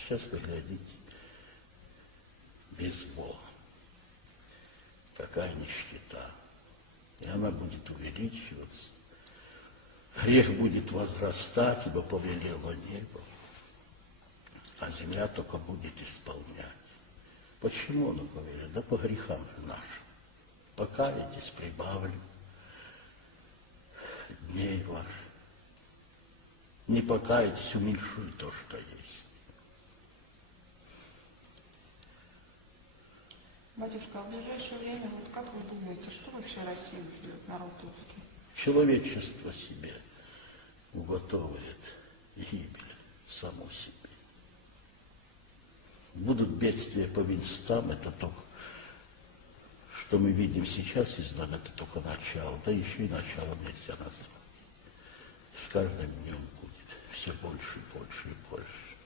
сейчас вы глядите, без Бога. Какая нищета. И она будет увеличиваться. Грех будет возрастать, ибо повелело небо, а земля только будет исполнять. Почему он повелел? Да по грехам же нашим. Покаетесь, прибавлю дней ваших. Не покаетесь, уменьшу то, что есть. Батюшка, а в ближайшее время, вот как вы думаете, что вообще Россию ждет, народ русский? Человечество себе уготовывает гибель само себе. Будут бедствия по местам, это только, что мы видим сейчас из нам, это только начало, да еще и начало нельзя назвать. С каждым днем будет все больше и больше и больше.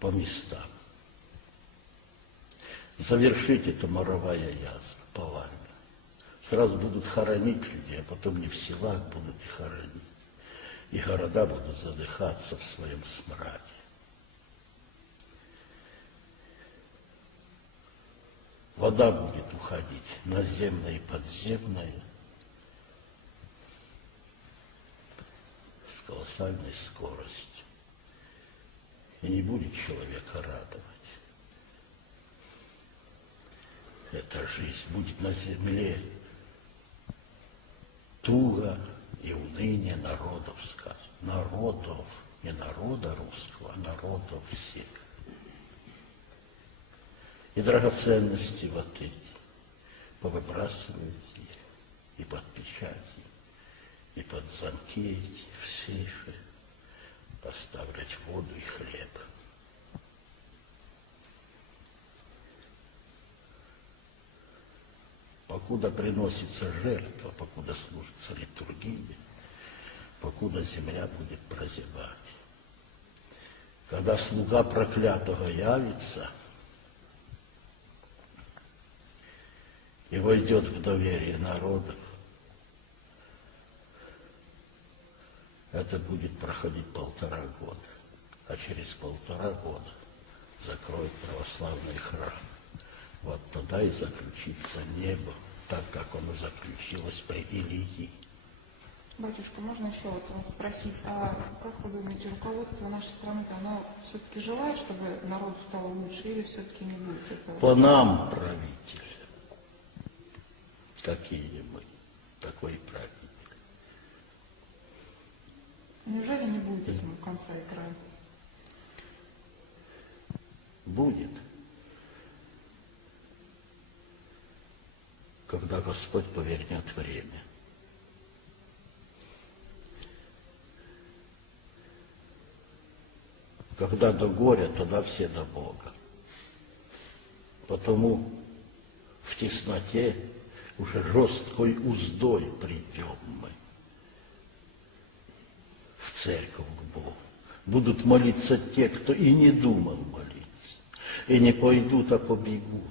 По местам. Завершить это моровая язва, повально. Сразу будут хоронить людей, а потом не в селах будут их хоронить. И города будут задыхаться в своем смраде. Вода будет уходить, наземная и подземная, с колоссальной скоростью. И не будет человека радовать. Эта жизнь будет на земле туго и уныние народов сказано. Народов, не народа русского, а народов всех. И драгоценности вот эти повыбрасываются и под печати, и под замки эти, в сейфы поставлять воду и хлеб. Покуда приносится жертва, покуда служится литургия, покуда земля будет прозябать. Когда слуга проклятого явится и войдет в доверие народов, это будет проходить 1,5 года, а через 1,5 года закроют православный храм. Вот тогда и заключится небо, так как оно заключилось при Илии. Батюшка, можно еще вот вас спросить, а как вы думаете, руководство нашей страны-то, оно все-таки желает, чтобы народу стало лучше, или все-таки не будет этого? По нам правитель. Какие мы, такой правитель. Неужели не будет этому конца и края? Будет. Когда Господь повернет время. Когда до горя, тогда все до Бога. Потому в тесноте уже жесткой уздой придем мы в церковь к Богу. Будут молиться те, кто и не думал молиться, и не пойдут, а побегут.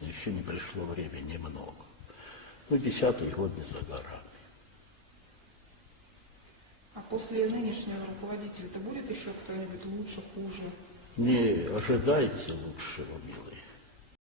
Еще не пришло время, немного. Но 10-й год не за горами. А после нынешнего руководителя-то будет еще кто-нибудь лучше, хуже? Не ожидайте лучшего, милые.